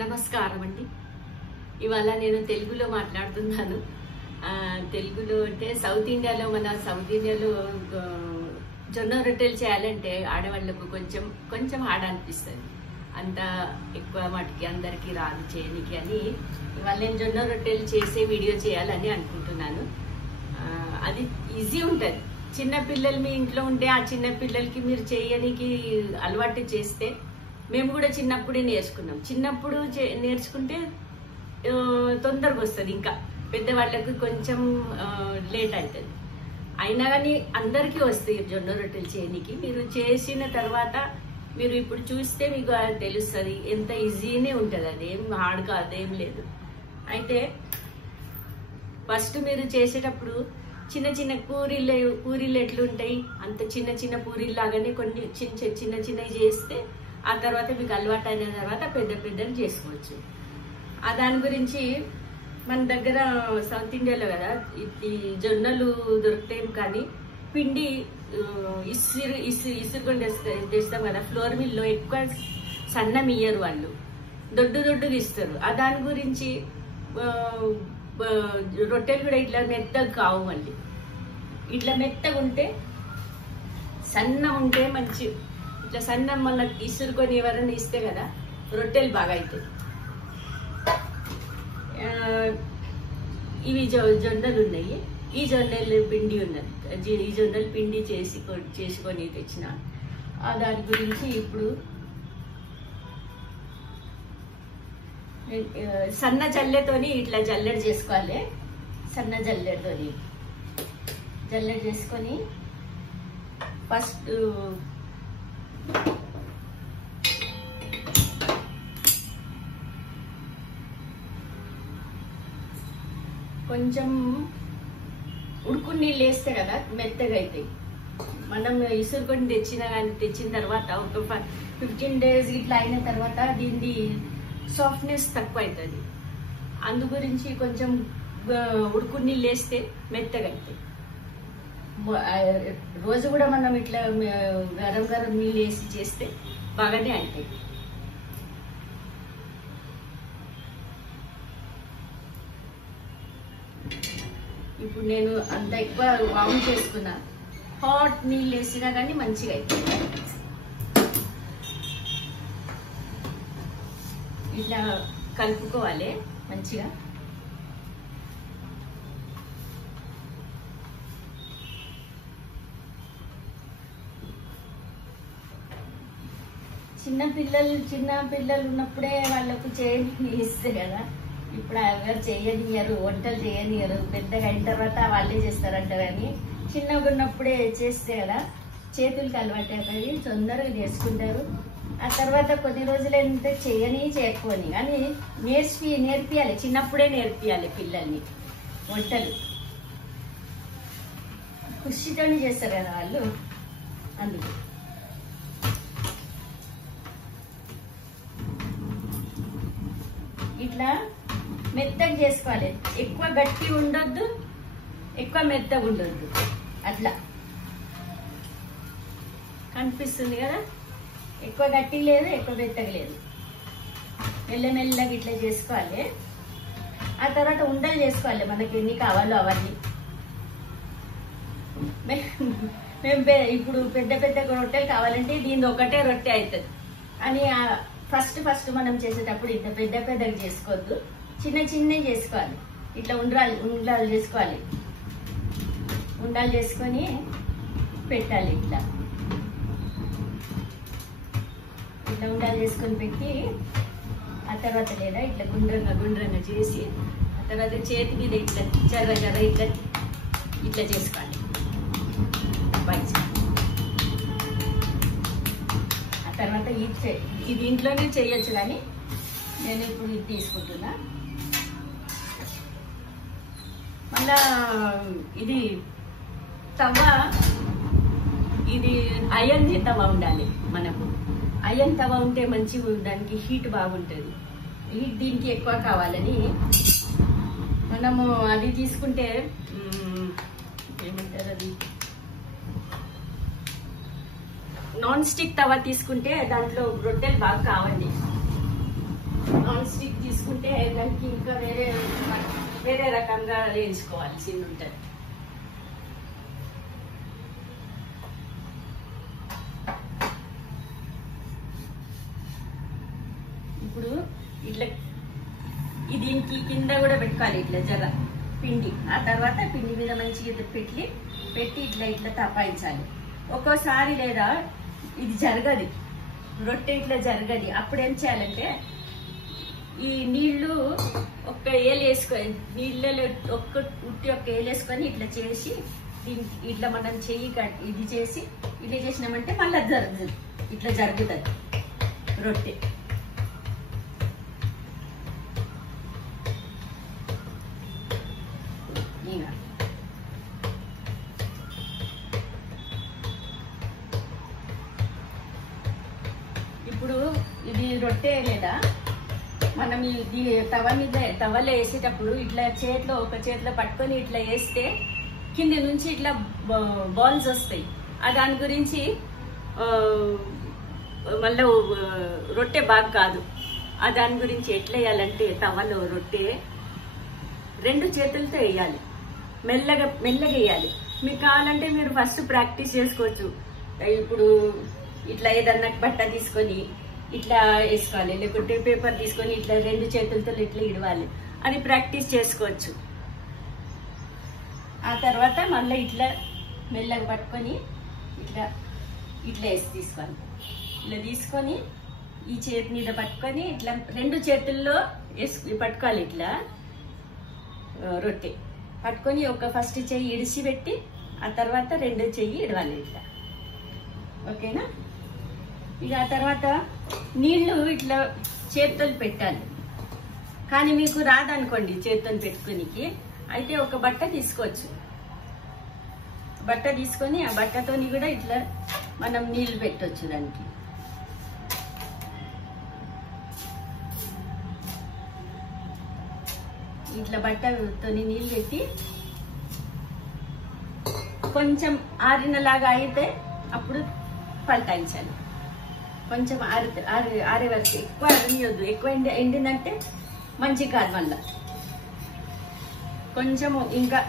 నమస్కారం అండి. ఇవాళ నేను తెలుగులో మాట్లాడుతున్నాను. తెలుగులో అంటే సౌత్ ఇండియాలో జొన్న రొట్టెలు చేయాలంటే ఆడవాళ్ళకు కొంచెం హార్డ్ అనిపిస్తుంది. అంత ఎక్కువ మటుకి అందరికీ రాదు చేయనికి అని ఇవాళ నేను జొన్న రొట్టెలు చేసే వీడియో చేయాలని అనుకుంటున్నాను. అది ఈజీ ఉంటుంది. చిన్న పిల్లలు మీ ఇంట్లో ఉంటే ఆ చిన్న పిల్లలకి మీరు చేయడానికి అలవాటు చేస్తే, మేము కూడా చిన్నప్పుడే నేర్చుకున్నాం. చిన్నప్పుడు నేర్చుకుంటే తొందరగా వస్తుంది. ఇంకా పెద్దవాళ్ళకు కొంచెం లేట్ అవుతుంది. అయినా కానీ అందరికీ వస్తాయి జొన్న రొట్టెలు చేయడానికి. మీరు చేసిన తర్వాత మీరు ఇప్పుడు చూస్తే మీకు తెలుస్తుంది ఎంత ఈజీనే ఉంటుంది. అదేం హార్డ్ కాదు, అదేం లేదు. అయితే ఫస్ట్ మీరు చేసేటప్పుడు చిన్న చిన్న పూరీలు ఎట్లుంటాయి అంత చిన్న పూరీలు లాగానే కొన్ని చిన్నవి చేస్తే ఆ తర్వాత మీకు అలవాటు అయిన తర్వాత పెద్దవి చేసుకోవచ్చు. దాని గురించి మన దగ్గర సౌత్ ఇండియాలో కదా ఈ జొన్నలు దొరుకుతాయి, కానీ పిండి ఇసురుకొని తెస్తాం కదా. ఫ్లోర్ మిల్లో ఎక్కువ సన్నం ఇయ్యరు, వాళ్ళు దొడ్డుగా ఇస్తారు. దాని గురించి రొట్టెలు కూడా ఇట్లా మెత్తగా కావు. మళ్ళీ ఇట్లా మెత్తగా ఉంటే సన్నం ఉంటే మంచి, ఇట్లా సన్నం మళ్ళీ ఇసురుకొని ఎవరైనా ఇస్తే కదా రొట్టెలు బాగా అవుతాయి. ఇవి జొన్నలు ఉన్నాయి, ఈ జొన్నలు పిండి ఉన్నది. ఈ జొన్నలు పిండి చేసుకొని తెచ్చిన. దాని గురించి ఇప్పుడు సన్న జల్లెతోని ఇట్లా జల్లెడ చేసుకోవాలి. సన్న జల్లెడతోని జల్లెడ చేసుకొని ఫస్ట్ కొంచెం ఉడుకుని నీళ్ళు వేస్తే కదా మెత్తగా అవుతాయి. మనం ఇసురుకొని తెచ్చిన తర్వాత ఒక 15 days ఇట్లా అయిన తర్వాత దీన్ని సాఫ్ట్నెస్ తక్కువ అవుతుంది. అందు గురించి కొంచెం ఉడుకుని నీళ్ళు వేస్తే మెత్తగా అవుతాయి. రోజు కూడా మనం ఇట్లా గరం నీళ్ళు వేసి చేస్తే బాగానే అవుతాయి. ఇప్పుడు నేను అంత ఎక్కువ వామ్ చేసుకున్నా, హాట్ నీళ్ళు వేసినా కానీ మంచిగా అవుతుంది. ఇట్లా కలుపుకోవాలి మంచిగా. చిన్న పిల్లలు ఉన్నప్పుడే వాళ్ళకు చేయని ఇస్తే కదా. ఇప్పుడు ఎవరు చేయనియరు, వంటలు చేయనియరు. పెద్దగా అయిన తర్వాత వాళ్ళే చేస్తారంట. కానీ చిన్నగా ఉన్నప్పుడే చేస్తే కదా చేతులకి అలవాటు అవుతుంది, తొందరగా చేసుకుంటారు. ఆ తర్వాత కొన్ని రోజులు ఏంటంటే చేయకపోని కానీ నేర్పియాలి. చిన్నప్పుడే నేర్పియాలి పిల్లల్ని వంటలు. ఖుషితోనే చేస్తారు కదా వాళ్ళు. అందుకు ఇట్లా మెత్తగా చేసుకోవాలి. ఎక్కువ గట్టి ఉండొద్దు, ఎక్కువ మెత్తగా ఉండొద్దు. అట్లా కనిపిస్తుంది కదా, ఎక్కువ గట్టి లేదు, ఎక్కువ మెత్తగా లేదు. మెల్లమెల్లగా ఇట్లా చేసుకోవాలి. ఆ తర్వాత ఉండలు చేసుకోవాలి. మనకి ఎన్ని కావాలో అవన్నీ. మేము ఇప్పుడు పెద్ద రొట్టెలు కావాలంటే దీని ఒకటే రొట్టె అవుతుంది అని ఫస్ట్ మనం చేసేటప్పుడు ఇంత పెద్దగా చేసుకోవద్దు, చిన్నవి చేసుకోవాలి. ఇట్లా ఉండాలు చేసుకోవాలి. ఉండాలు చేసుకొని పెట్టాలి. ఇట్లా ఉండాలు చేసుకొని పెట్టి ఆ తర్వాత లేదా ఇట్లా గుండ్రంగా చేసి ఆ తర్వాత చేతి మీద ఇట్లా జర్ర ఇట్లా చేసుకోవాలి. ఆ తర్వాత ఇది ఇంట్లోనే చేయొచ్చు, కానీ నేను ఇప్పుడు ఇది తీసుకుంటున్నా. మళ్ళా ఇది ఐరన్ తవా ఉండాలి మనకు. ఐరన్ తవా ఉంటే మంచిగా దానికి హీట్ బాగుంటుంది. హీట్ దీనికి ఎక్కువ కావాలని మనము అది తీసుకుంటే ఏమంటారు, అది నాన్ స్టిక్ తవా తీసుకుంటే దాంట్లో రొట్టెలు బాగా కావండి. నాన్ స్టిక్ తీసుకుంటే దానికి ఇంకా వేరే రకంగా వేయించుకోవాల్సి ఉంటుంది. ఇప్పుడు ఇట్లా దీనికి కింద కూడా పెట్టుకోవాలి ఇట్లా జర పిండి. ఆ తర్వాత పిండి మీద మంచిగా పెట్టి ఇట్లా తపాయించాలి. ఒక్కోసారి లేదా ఇది జరగది, రొట్టె ఇట్లా జరగది. అప్పుడు ఏం చేయాలంటే ఈ నీళ్లు ఒక్క ఏలు వేసుకొని నీళ్ళలో ఒక్క ఏలు వేసుకొని ఇట్లా చేసి దీనికి ఇట్లా మనం చెయ్యి ఇది చేసి ఇట్లా చేసినామంటే మళ్ళీ జరుగుతుంది, ఇట్లా జరుగుతుంది రొట్టె. ఇప్పుడు ఇది రొట్టె లేదా మనం ఇది తవలో వేసేటప్పుడు ఇట్లా ఒక చేతిలో పట్టుకొని ఇట్లా వేస్తే కింద నుంచి ఇట్లా బాల్స్ వస్తాయి. దాని గురించి మళ్ళీ రొట్టె బాగా కాదు. దాని గురించి ఎట్లా వేయాలంటే తవలో రొట్టె 2 చేతులతో వేయాలి, మెల్లగా వేయాలి. మీకు కావాలంటే మీరు ఫస్ట్ ప్రాక్టీస్ చేసుకోవచ్చు. ఇప్పుడు ఇట్లా ఏదన్నా బట్ట తీసుకొని ఇట్లా వేసుకోవాలి, లేకుంటే పేపర్ తీసుకొని ఇట్లా 2 చేతులతో ఇట్లా ఇడవాలి. అది ప్రాక్టీస్ చేసుకోవచ్చు. ఆ తర్వాత మళ్ళీ ఇట్లా మెల్లగా పట్టుకొని ఇట్లా వేసి తీసుకోవాలి. ఇట్లా తీసుకొని ఈ చేతి మీద పట్టుకొని ఇట్లా 2 చేతుల్లో పట్టుకోవాలి. ఇట్లా రొట్టె పట్టుకొని ఒక ఫస్ట్ చెయ్యి ఇడిచి పెట్టి ఆ తర్వాత 2 చెయ్యి ఇడవాలి ఇట్లా. ఓకేనా? ఇక ఆ తర్వాత నీళ్లు ఇట్లా చేతితో పెట్టాలి. కానీ మీకు రాదనుకోండి చేతితో పెట్టుకునికి, అయితే ఒక బట్ట తీసుకోవచ్చు. బట్ట తీసుకొని ఆ బట్టతోని కూడా ఇట్లా మనం నీళ్లు పెట్టవచ్చు. దానికి ఇట్లా బట్టతోని నీళ్ళు పెట్టి కొంచెం ఆరినలాగా అయితే అప్పుడు పల్టాయించాలి. కొంచెం ఆరే వరకు, ఎక్కువ అరనియొద్దు. ఎక్కువ ఎండిందంటే మంచి కాదు. మళ్ళా కొంచెం ఇంకా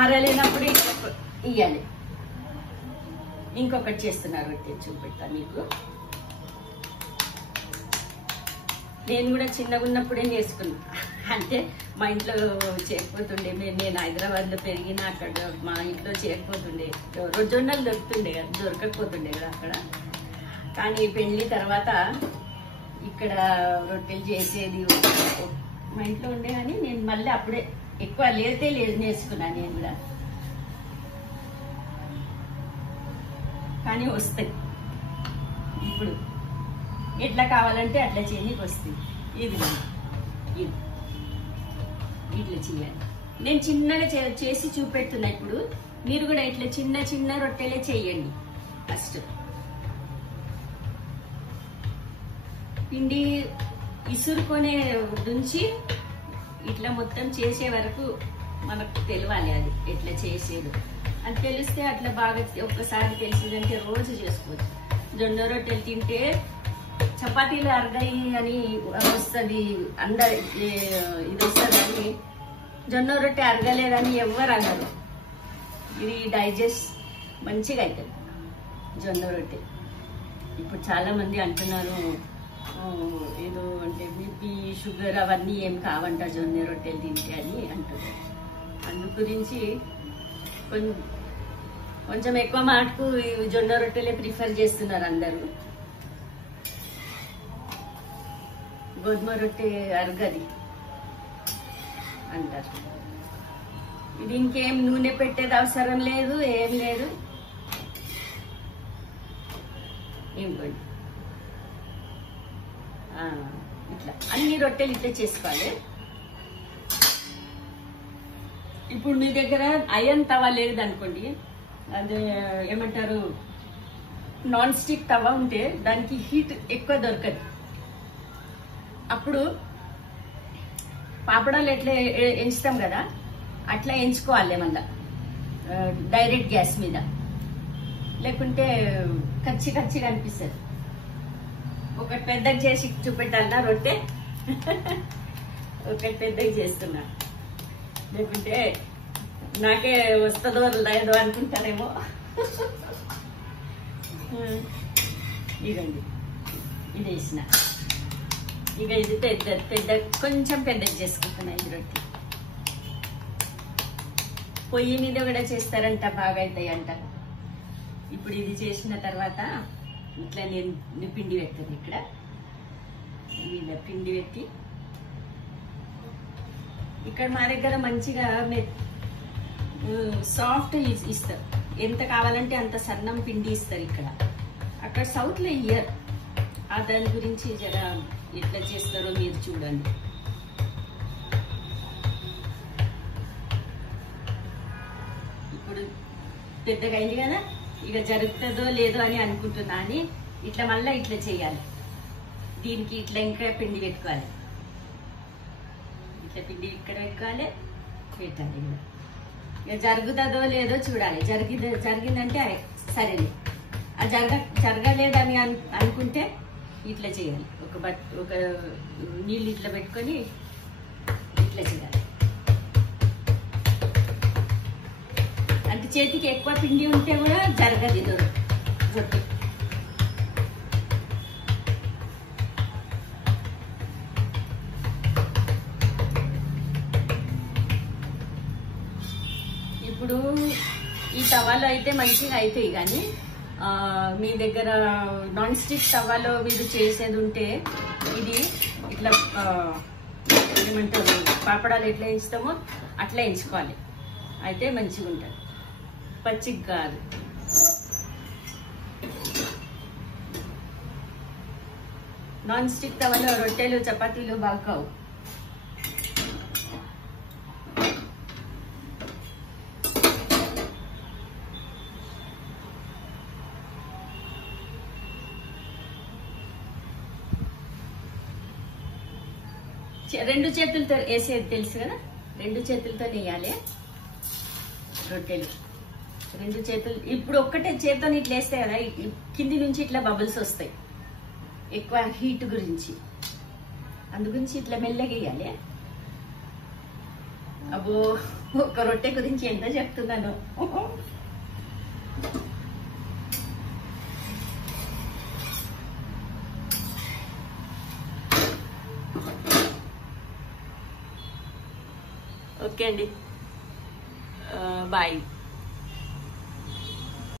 ఆరలేనప్పుడు ఇయ్యాలి. ఇంకొకటి చేస్తున్నారు చూపెడతా మీకు. నేను కూడా చిన్నగా ఉన్నప్పుడే నేర్చుకున్నా. అంటే మా ఇంట్లో చేయకపోతుండే, నేను హైదరాబాద్ లో పెరిగిన అక్కడ మా ఇంట్లో చేయకపోతుండే, జొన్నలు దొరకకపోతుండే కదా అక్కడ. కానీ పెళ్లి తర్వాత ఇక్కడ రొట్టెలు చేసేది మా ఇంట్లో ఉండే. కానీ నేను మళ్ళీ అప్పుడే ఎక్కువ లేతే నేర్చుకున్నాను నేను కూడా. కానీ వస్తాయి ఇప్పుడు ఎట్లా కావాలంటే అట్లా చేయడానికి వస్తాయి. ఇది ఇట్లా చేయాలి. నేను చిన్నగా చేసి చూపెడుతున్నా. ఇప్పుడు మీరు కూడా ఇట్లా చిన్న రొట్టెలే చేయండి. ఫస్ట్ పిండి ఇసురుకొనే నుంచి ఇట్లా మొత్తం చేసే వరకు మనకు తెలియాలి. అది ఎట్లా చేసేది అని తెలిస్తే అట్లా బాగా ఒక్కసారి తెలిసిందంటే రోజు చేసుకోవచ్చు. జొన్న రొట్టెలు తింటే చపాతీలు అరగాయి అని వస్తుంది, అందరు ఇది వస్తుంది. అని జొన్న రొట్టె అరగలేదని ఎవరు అనరు. ఇది డైజెస్ట్ మంచిగా అవుతుంది జొన్న రొట్టె. ఇప్పుడు చాలా మంది అంటున్నారు ఏదో అంటే బీపీ షుగర్ అవన్నీ ఏం కావంట జొన్న రొట్టెలు తింటే అని అంటున్నారు. అందు గురించి కొంచెం ఎక్కువ మాటకు జొన్న రొట్టెలే ప్రిఫర్ చేస్తున్నారు అందరూ. గోధుమ రొట్టె అరగది అంటారు. దీనికి ఏం నూనె పెట్టేది అవసరం లేదు, ఏం లేదు. ఇంకోండి ఇట్లా అన్ని రొట్టెలు ఇట్లా చేసుకోవాలి. ఇప్పుడు మీ దగ్గర ఐరన్ తవా లేదు అనుకోండి, అదే ఏమంటారు నాన్ స్టిక్ తవా ఉంటే దానికి హీట్ ఎక్కువ దొరకదు. అప్పుడు పాపడాలు ఎట్లా ఎంచుతాం కదా అట్లా ఎంచుకోవాలి మళ్ళా డైరెక్ట్ గ్యాస్ మీద, లేకుంటే కచ్చిగా అనిపిస్తుంది. ఒకటి పెద్దగా చేసి చూపెట్టాలన్నా రొట్టె ఒకటి పెద్దగా చేస్తున్నా, లేకుంటే నాకే వస్తుందో లేదో అనుకుంటానేమో. ఇదండి ఇది వేసిన. ఇక ఇది పెద్ద కొంచెం పెద్దగా చేసుకుంటున్నా ఈ రొట్టె. పొయ్యి మీద కూడా చేస్తారంట, బాగా అవుతాయి అంట. ఇప్పుడు ఇది చేసిన తర్వాత ఇట్లా నేను పిండి పెడతాను. ఇక్కడ మీద పిండి పెట్టి, ఇక్కడ మా దగ్గర మంచిగా సాఫ్ట్ ఇస్తారు. ఎంత కావాలంటే అంత సన్నం పిండి ఇస్తారు ఇక్కడ. అక్కడ సౌత్ లో ఇయ్యరు. దాని గురించి జర ఎట్లా చేస్తారో మీరు చూడండి. ఇప్పుడు పెద్దగా అయింది కదా, ఇక జరుగుతుందో లేదో అని అనుకుంటున్నా అని ఇట్లా మళ్ళీ ఇట్లా చేయాలి. దీనికి ఇట్లా ఇంకా పిండి పెట్టుకోవాలి. ఇట్లా పిండి ఇక్కడ పెట్టుకోవాలి, పెట్టాలి. ఇక జరుగుతుందో లేదో చూడాలి. జరిగిందంటే సరేలే. అది జరగలేదని అనుకుంటే ఇట్లా చేయాలి. ఒక నీళ్ళు ఇట్లా పెట్టుకొని ఇట్లా చేయాలి. అంటే చేతికి ఎక్కువ పిండి ఉంటే కూడా జరగదు ఇది రొట్టె. ఇప్పుడు ఈ తవాలో అయితే మంచిగా అవుతాయి, కానీ మీ దగ్గర నాన్ స్టిక్ తవాలో మీరు చేసేది ఉంటే ఇది ఇట్లా ఏమంటారు, పాపడాలు ఎట్లా వేయించుతామో అట్లా వేయించుకోవాలి. అయితే మంచిగా ఉంటుంది, పచ్చిగా కాదు. నాన్ స్టిక్ తవాలో రొట్టెలు చపాతీలు బాగా కావు. రెండు చేతులతో వేసేది తెలుసు కదా, రెండు చేతులతో వేయాలి రొట్టెలు. రెండు చేతులు ఇప్పుడు ఒక్కటే చేత్తో ఇట్లా వేస్తే కదా కింది నుంచి ఇట్లా బబుల్స్ వస్తాయి, ఎక్కువ హీట్ గురించి. అందుగురించి ఇట్లా మెల్లగా వేయాలి. అబ్బో, ఒక రొట్టె గురించి ఎంత చెప్తున్నాను. ఓకే అండి, బాయ్.